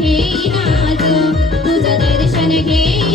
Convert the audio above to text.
हे दर्शन घे